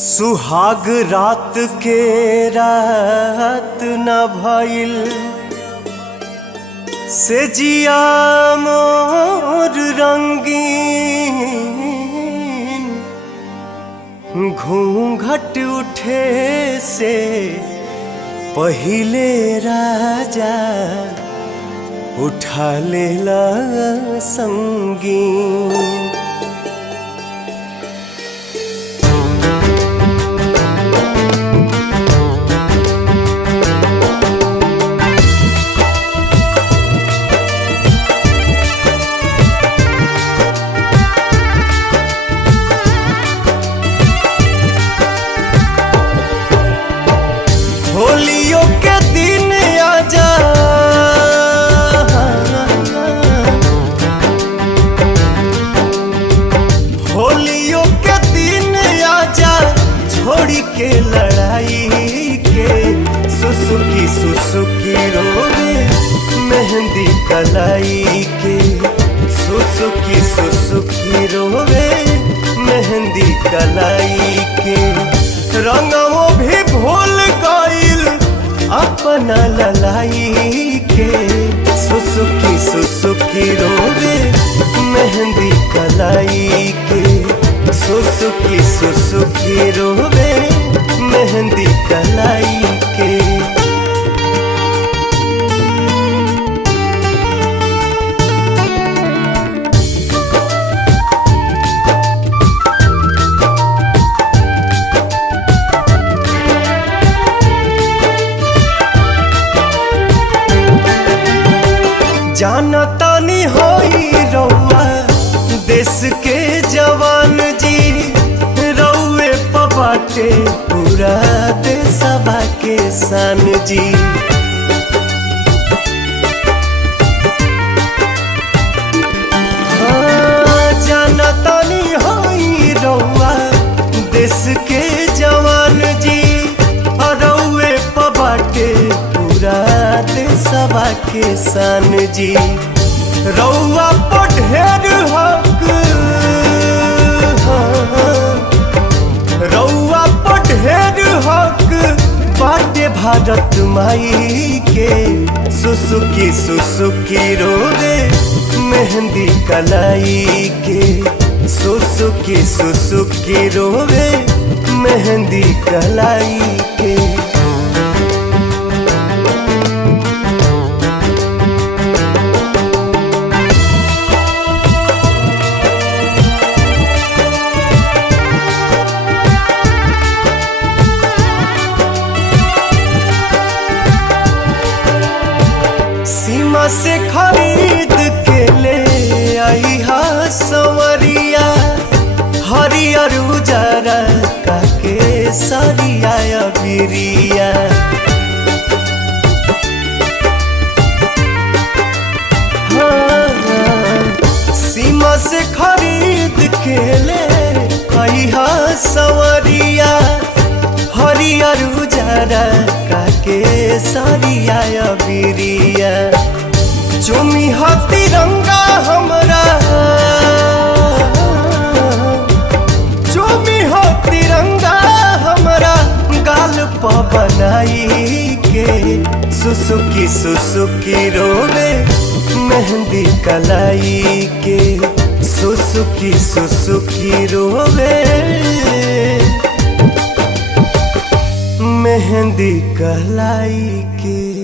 सुहाग रात के रात न भइल से जिया मोर रंगीन। घूंघट उठे से पहिले राजा उठा लेला संगीन। होलियों के दिन आजा, होलियों के दिन आजा, छोड़ी के लड़ाई के सुसुकी सुसुकी रोवे मेहंदी कलाई के। सुसुकी सुसुकी रोवे मेहंदी कलाई के। रंगों भी भूल गइल अपना ललाई के। सुसुकी सुसुकी रोवे मेहंदी कलाई के। सुसुकी सुसुकी रोवे मेहंदी कलाई के। जाना तानी होई रउआ देश के जवान जी। रउए पबाटे पूरा देशवा के शान जी। हाँ, जाना तानी होई रउआ देश के जवान जी। रउए पबाटे पूरा देशवा के शान जी। रउआ पर ढेर हक, रउआ पर ढेर हक बाटे भारत माई के। सुसुकी सुसुकी रोवे मेहंदी कलाई के। सुसुकी सुसुकी रोवे मेहंदी कलाई के। सीमा से खरीद के ले आई हा संवरिया। हरियर उजरा काके सरिया बिरिया। हाँ, सीमा से खरीद के ले आई हा संवरिया। हरियर उजरा काके सरिया बिरिया। चुमी हा तिरंगा हमरा, चुमी हा तिरंगा हमरा गाल प बनाई के। सुसुकी सुसुकी रोवे मेहंदी कलाई के। सुसुकी सुसुकी रोवे मेहंदी कलाई के।